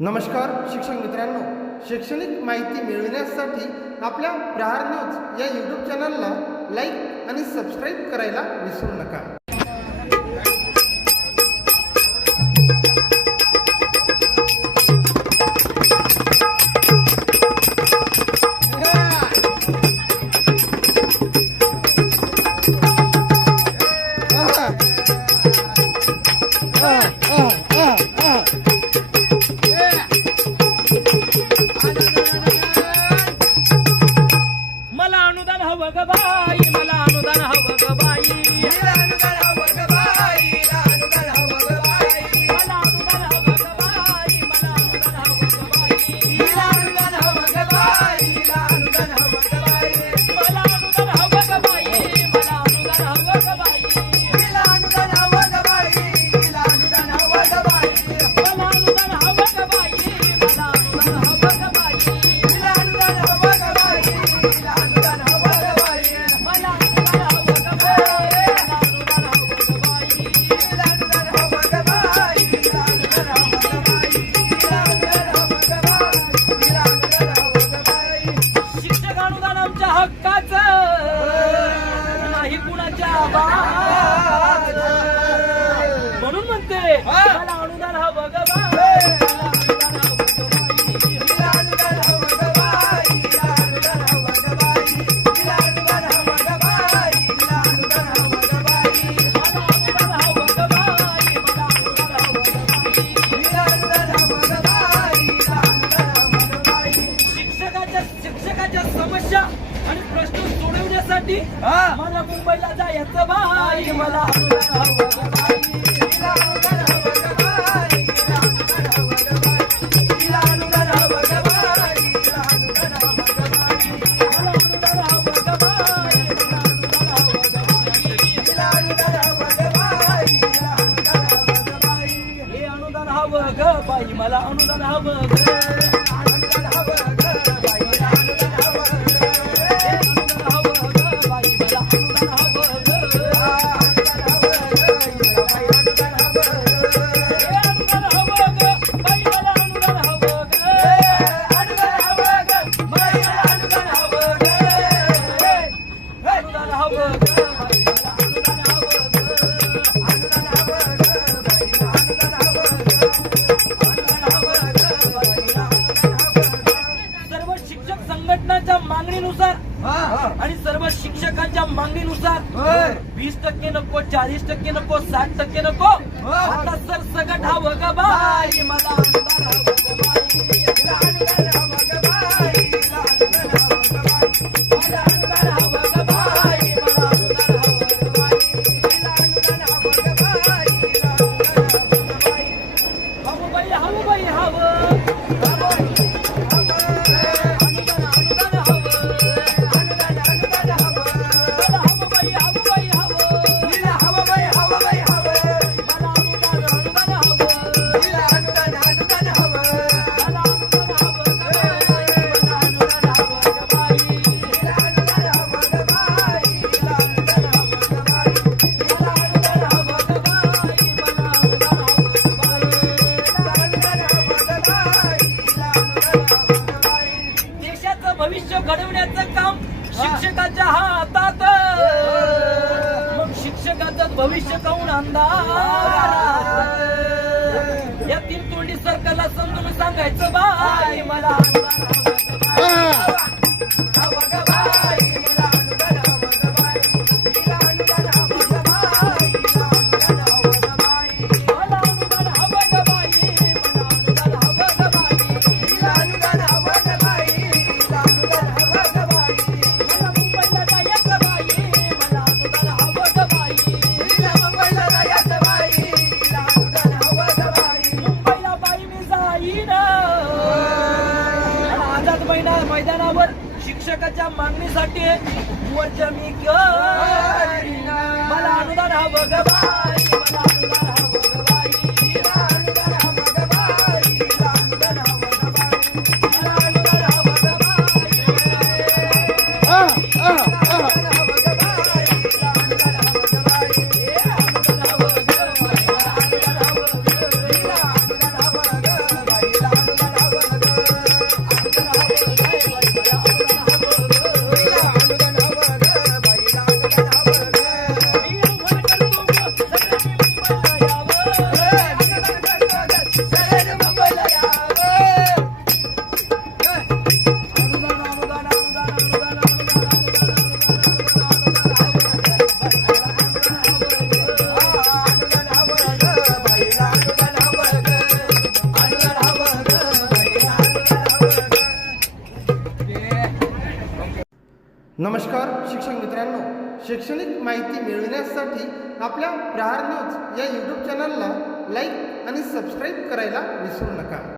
नमस्कार शिक्षक मित्रांनो, शैक्षणिक माहिती मिळविण्यासाठी आपल्या प्रहार न्यूज या यूट्यूब चॅनलला लाईक आणि सबस्क्राईब करायला विसरू नका. मला अनुदान हवं ग बाई, मला अनुदान हवं ग बाई, मला अनुदान हवं ग बाई, अनुदान हवं ग बाई, मला अनुदान हवं ग बाई, मला अनुदान हवं ग बाई, मला अनुदान हवं ग बाई, अनुदान हवं ग बाई, मला अनुदान हवं ग बाई, मला अनुदान हवं ग बाई, मला अनुदान हवं ग बाई, मला अनुदान हवं ग बाई, मला अनुदान हवं ग बाई, मला अनुदान हवं ग बाई, मला अनुदान हवं ग बाई, अनुदान हवं ग बाई, मला अनुदान हवं ग बाई, अनुदान हवं ग बाई, अनुदान हवं ग बाई, अनुदान हवं ग बाई, अनुदान हवं ग बाई, अनुदान हवं ग बाई. शिक्षक अनुदान आमच्या हक्काचं नाही कुणाच्या आवाज, म्हणून म्हणते मला अनुदान हवं ग बाई, मला अनुदान हवं ग बाई, अनुदान हवं ग बाई, मला अनुदान हवं ग बाई, अनुदान हवं ग बाई, मला अनुदान हवं ग बाई, मला अनुदान हवं ग बाई, मला अनुदान हवं ग बाई, अनुदान हवं ग बाई. शिक्षकाच्या समस्या आणि प्रश्न सोडवण्यासाठी मला मुंबईला जायचं बाई, मला अनुदान हवं ग बाई, मला अनुदान हवं ग बाई, अनुदान हवं ग बाई, मला अनुदान हवं ग बाई, अनुदान हवं ग बाई, मला अनुदान हवं ग बाई, अनुदान हवं ग बाई, मला अनुदान हवं ग बाई, अनुदान हवं ग बाई. हे अनुदान हवं ग बाई, मला अनुदान हवं ग, अनुदान हवं ग बाई, मला अनुदान हवं ग, हे अनुदान हवं ग बाई, मला अनुदान हवं ग, अनुदान हवं ग बाई, अनुदान हवं ग, हे अनुदान हवं ग बाई, मला अनुदान हवं ग, अनुदान हवं ग बाई, मला अनुदान हवं ग, अनुदान हवं ग बाई, मला अनुदान हवं ग, अनुदान हवं ग बाई, मला अनुदान हवं ग, अनुदान हवं ग बाई, मला अनुदान हवं ग. सर्व शिक्षक संघटनांच्या मागणीनुसार आणि सर्व शिक्षकांच्या मागणीनुसार 20% नको, 40% नको, 60% नको, आता सरसकट हवं ग बाई, मला अनुदान हवं ग बाई, मला अनुदान हवं ग बाई, मला अनुदान हवं ग बाई, मला अनुदान हवं ग बाई, मला अनुदान हवं ग बाई, मला अनुदान हवं ग बाई, मला अनुदान हवं ग बाई. हवं बाई, हवं बाई, हवं, हवं, अनुदान, अनुदान हवं, अनुदान, अनुदान हवं, मला हवं बाई, हवं बाई, हवं, मला हवं बाई, हवं बाई, हवं, मला अनुदान, अनुदान हवं, मला अनुदान, अनुदान हवं, मला अनुदान हवं ग बाई, मला अनुदान हवं ग बाई, मला अनुदान हवं ग बाई, मला अनुदान हवं ग बाई, मला अनुदान हवं ग बाई, मला अनुदान हवं ग बाई, मला अनुदान हवं ग बाई, मला अनुदान हवं ग बाई. देशाचं भविष्य घडवण्याचं काम शिक्षकाच्या हातात, मग शिक्षकाचं भविष्य काऊन अंधार, या तीन तोंडी सरकारला समजून सांगायचं बाई, मला अनुदान हवं ग बाई, हवं ग बाई, मला अनुदान हवं ग बाई, मला अनुदान हवं ग बाई, मला अनुदान हवं ग बाई, मला अनुदान हवं ग बाई, मला अनुदान हवं ग बाई, मला अनुदान हवं ग बाई, मला अनुदान हवं ग बाई, मला मुंबईला जायचं बाई, मला अनुदान हवं ग बाई, मला मुंबईला जायचं बाई, मला अनुदान हवं ग बाई, मुंबईला बाई मी जाईन, आझाद मैदानावर शिक्षकाच्या मागणीसाठी मोर्चा मी करीन, मला अनुदान हवं ग बाई, मला अनुदान हवं ग बाई, मला अनुदान हवं ग बाई, मला अनुदान हवं ग बाई, मला अनुदान हवं ग बाई, अनुदान हवं ग बाई, अनुदान हवं ग बाई, अनुदान हवं ग बाई, अनुदान हवं ग, अनुदान हवं ग बाई, नमस्कार शिक्षक मित्रांनो, शैक्षणिक माहिती मिळविण्यासाठी आपल्या प्रहार न्यूज या यूट्यूब चॅनलला लाईक आणि सबस्क्राईब करायला विसरू नका.